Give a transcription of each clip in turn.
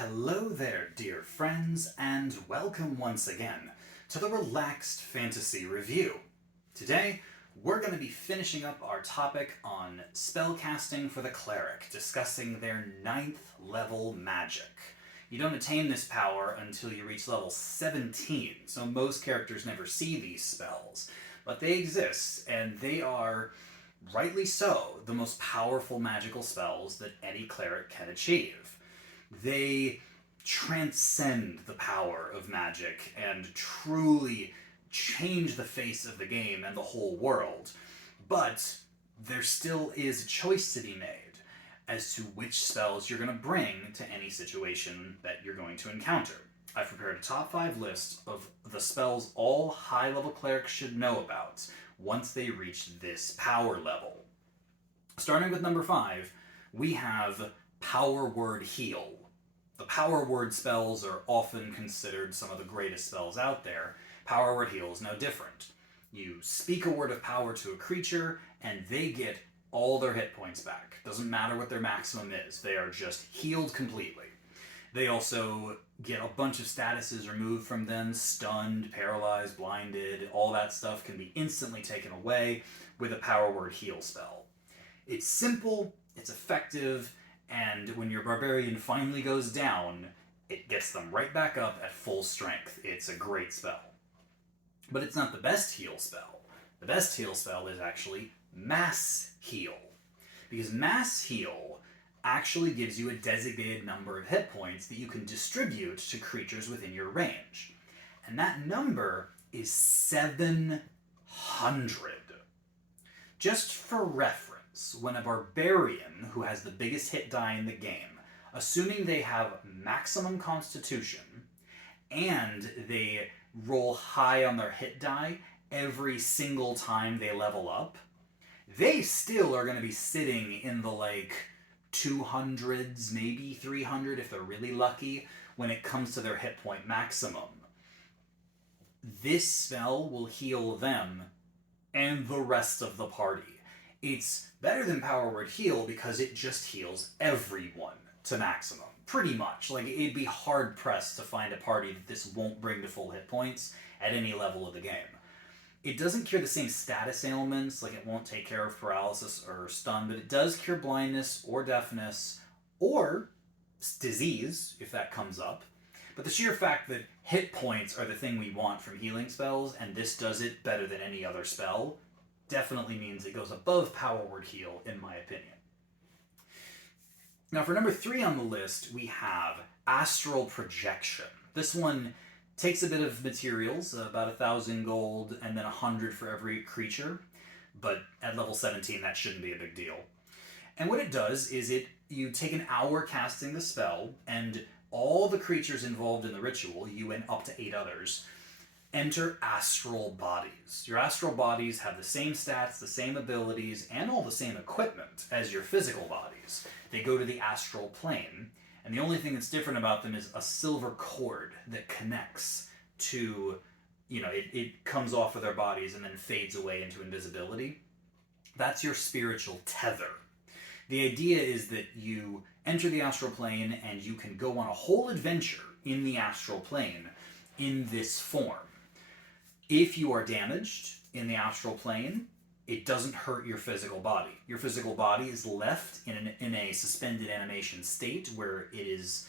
Hello there, dear friends, and welcome once again to the Relaxed Fantasy Review. Today, we're going to be finishing up our topic on spellcasting for the Cleric, discussing their 9th level magic. You don't attain this power until you reach level 17, so most characters never see these spells. But they exist, and they are, rightly so, the most powerful magical spells that any cleric can achieve. They transcend the power of magic and truly change the face of the game and the whole world. But there still is a choice to be made as to which spells you're going to bring to any situation that you're going to encounter. I've prepared a top 5 list of the spells all high-level clerics should know about once they reach this power level. Starting with number 5, we have Power Word Heal. The Power Word spells are often considered some of the greatest spells out there. Power Word Heal is no different. You speak a word of power to a creature, and they get all their hit points back. Doesn't matter what their maximum is. They are just healed completely. They also get a bunch of statuses removed from them. Stunned, paralyzed, blinded, all that stuff can be instantly taken away with a Power Word Heal spell. It's simple, it's effective, and when your barbarian finally goes down, it gets them right back up at full strength. It's a great spell. But it's not the best heal spell. The best heal spell is actually Mass Heal. Because Mass Heal actually gives you a designated number of hit points that you can distribute to creatures within your range. And that number is 700. Just for reference, when a barbarian who has the biggest hit die in the game, assuming they have maximum constitution and they roll high on their hit die every single time they level up, they still are going to be sitting in the 200s, maybe 300 if they're really lucky, when it comes to their hit point maximum. This spell will heal them and the rest of the party. It's better than Power Word Heal because it just heals everyone to maximum, pretty much. It'd be hard-pressed to find a party that this won't bring to full hit points at any level of the game. It doesn't cure the same status ailments, it won't take care of paralysis or stun, but it does cure blindness or deafness or disease, if that comes up. But the sheer fact that hit points are the thing we want from healing spells, and this does it better than any other spell, definitely means it goes above Power Word Heal, in my opinion. Now, for number 3 on the list, we have Astral Projection. This one takes a bit of materials, about 1,000 gold, and then 100 for every creature, but at level 17, that shouldn't be a big deal. And what it does is you take an hour casting the spell, and all the creatures involved in the ritual, you and up to 8 others, enter astral bodies. Your astral bodies have the same stats, the same abilities, and all the same equipment as your physical bodies. They go to the astral plane, and the only thing that's different about them is a silver cord that connects to, it comes off of their bodies and then fades away into invisibility. That's your spiritual tether. The idea is that you enter the astral plane and you can go on a whole adventure in the astral plane in this form. If you are damaged in the astral plane, it doesn't hurt your physical body. Your physical body is left in a suspended animation state where it is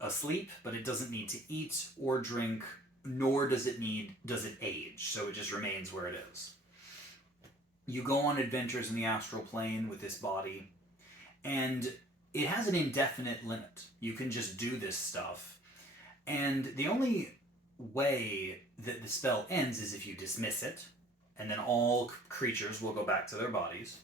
asleep, but it doesn't need to eat or drink, nor does it age, so it just remains where it is. You go on adventures in the astral plane with this body, and it has an indefinite limit. You can just do this stuff, and the only way that the spell ends is if you dismiss it, and then all creatures will go back to their bodies.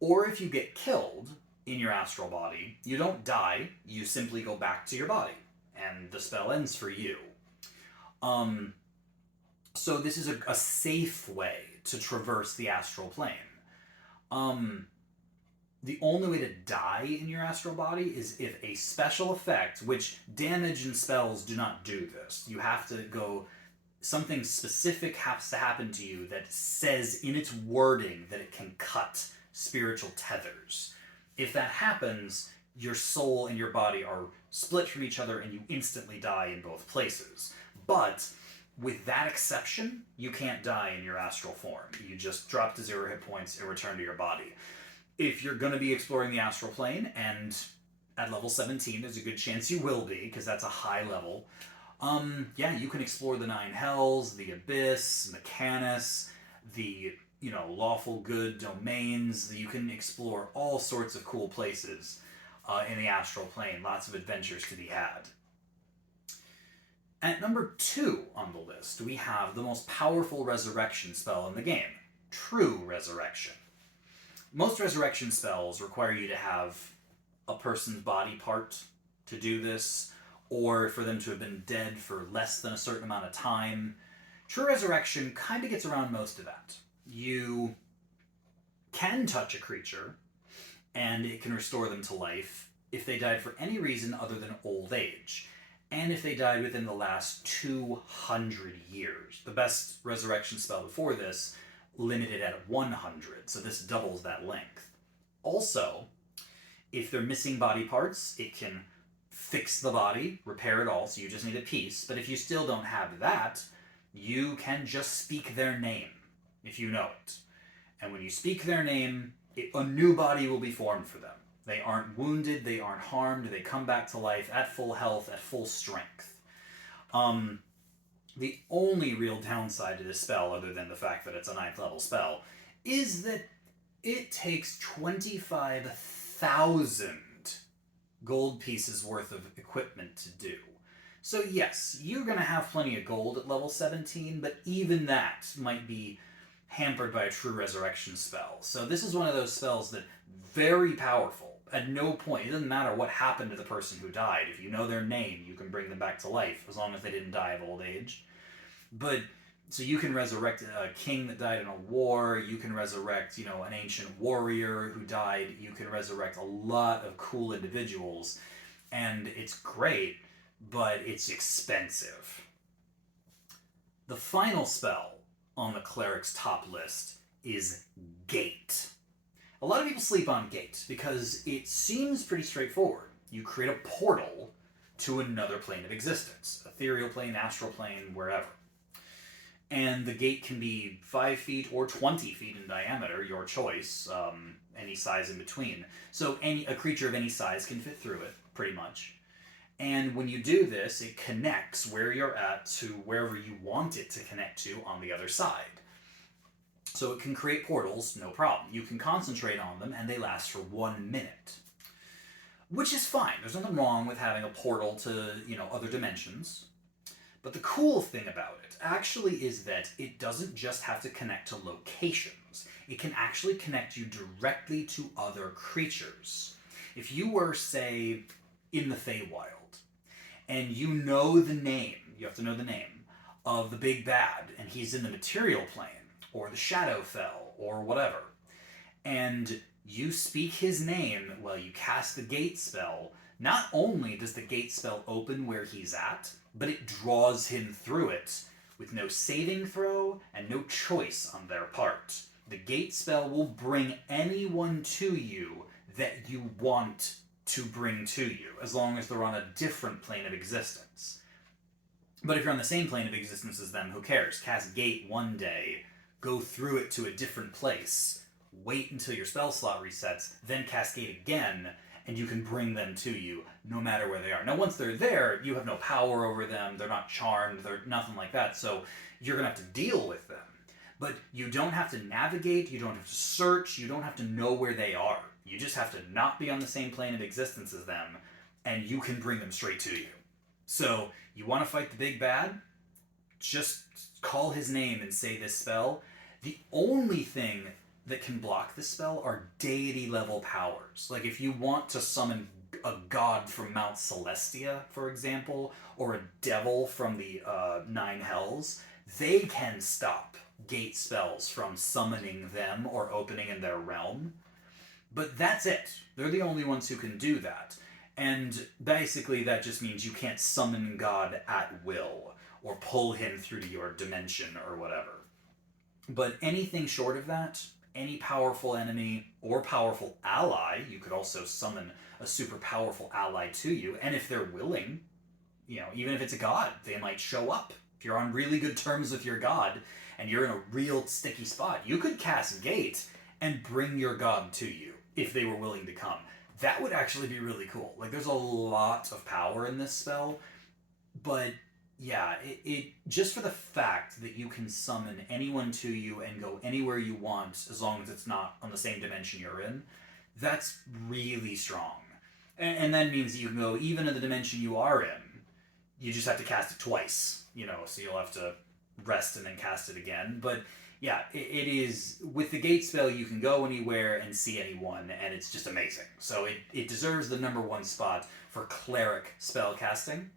Or if you get killed in your astral body, you don't die, you simply go back to your body, and the spell ends for you. So this is a safe way to traverse the astral plane. The only way to die in your astral body is if a special effect, which damage and spells do not do this. You have to go, something specific has to happen to you that says in its wording that it can cut spiritual tethers. If that happens, your soul and your body are split from each other and you instantly die in both places. But with that exception, you can't die in your astral form. You just drop to 0 hit points and return to your body. If you're going to be exploring the astral plane, and at level 17, there's a good chance you will be, because that's a high level, yeah, you can explore the 9 hells, the abyss, Mechanus, the, lawful good domains. You can explore all sorts of cool places in the astral plane. Lots of adventures to be had. At number 2 on the list, we have the most powerful resurrection spell in the game, True Resurrection. Most resurrection spells require you to have a person's body part to do this, or for them to have been dead for less than a certain amount of time. True Resurrection kind of gets around most of that. You can touch a creature, and it can restore them to life if they died for any reason other than old age, and if they died within the last 200 years. The best resurrection spell before this limited at 100, so this doubles that length. Also, if they're missing body parts, it can fix the body, repair it all, so you just need a piece. But if you still don't have that, you can just speak their name, if you know it. And when you speak their name, a new body will be formed for them. They aren't wounded, they aren't harmed, they come back to life at full health, at full strength. The only real downside to this spell, other than the fact that it's a 9th level spell, is that it takes 25,000 gold pieces worth of equipment to do. So yes, you're going to have plenty of gold at level 17, but even that might be hampered by a True Resurrection spell. So this is one of those spells that very powerful. At no point, it doesn't matter what happened to the person who died. If you know their name, you can bring them back to life, as long as they didn't die of old age. But, so you can resurrect a king that died in a war, you can resurrect, an ancient warrior who died, you can resurrect a lot of cool individuals, and it's great, but it's expensive. The final spell on the Cleric's top list is Gate. A lot of people sleep on Gate because it seems pretty straightforward. You create a portal to another plane of existence. Ethereal plane, astral plane, wherever. And the gate can be 5 feet or 20 feet in diameter, your choice, any size in between. So a creature of any size can fit through it, pretty much. And when you do this, it connects where you're at to wherever you want it to connect to on the other side. So it can create portals, no problem. You can concentrate on them, and they last for 1 minute. Which is fine. There's nothing wrong with having a portal to, other dimensions. But the cool thing about it actually is that it doesn't just have to connect to locations. It can actually connect you directly to other creatures. If you were, say, in the Feywild, and you have to know the name, of the big bad, and he's in the material plane, or the Shadowfell, or whatever, and you speak his name while you cast the gate spell, not only does the gate spell open where he's at, but it draws him through it with no saving throw and no choice on their part. The gate spell will bring anyone to you that you want to bring to you, as long as they're on a different plane of existence. But if you're on the same plane of existence as them, who cares? Cast Gate one day, go through it to a different place, wait until your spell slot resets, then cast Gate again, and you can bring them to you no matter where they are. Now, once they're there, you have no power over them, they're not charmed, they're nothing like that, so you're going to have to deal with them. But you don't have to navigate, you don't have to search, you don't have to know where they are. You just have to not be on the same plane of existence as them, and you can bring them straight to you. So, you want to fight the big bad? Just call his name and say this spell. The only thing that can block this spell are deity level powers. Like if you want to summon a god from Mount Celestia, for example, or a devil from the 9 hells, they can stop gate spells from summoning them or opening in their realm. But that's it. They're the only ones who can do that. And basically that just means you can't summon God at will or pull him through to your dimension or whatever. But anything short of that, any powerful enemy or powerful ally. You could also summon a super powerful ally to you, and if they're willing, even if it's a god, they might show up. If you're on really good terms with your god, and you're in a real sticky spot, you could cast Gate and bring your god to you, if they were willing to come. That would actually be really cool. Like, there's a lot of power in this spell, but yeah, it just for the fact that you can summon anyone to you and go anywhere you want, as long as it's not on the same dimension you're in, that's really strong. And that means you can go even in the dimension you are in. You just have to cast it twice, so you'll have to rest and then cast it again. But yeah, it is, with the Gate spell, you can go anywhere and see anyone, and it's just amazing. So it deserves the #1 spot for Cleric spell casting.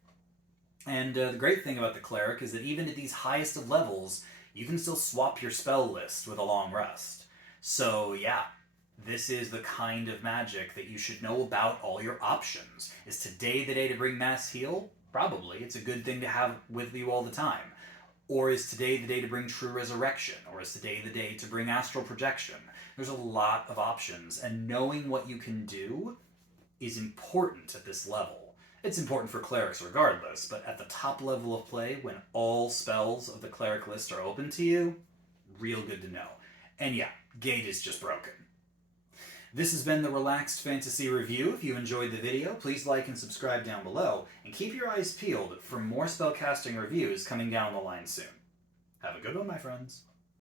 And the great thing about the Cleric is that even at these highest of levels, you can still swap your spell list with a long rest. So yeah, this is the kind of magic that you should know about all your options. Is today the day to bring Mass Heal? Probably. It's a good thing to have with you all the time. Or is today the day to bring True Resurrection? Or is today the day to bring Astral Projection? There's a lot of options, and knowing what you can do is important at this level. It's important for clerics regardless, but at the top level of play, when all spells of the cleric list are open to you, real good to know. And yeah, Gate is just broken. This has been the Relaxed Fantasy Review. If you enjoyed the video, please like and subscribe down below, and keep your eyes peeled for more spellcasting reviews coming down the line soon. Have a good one, my friends.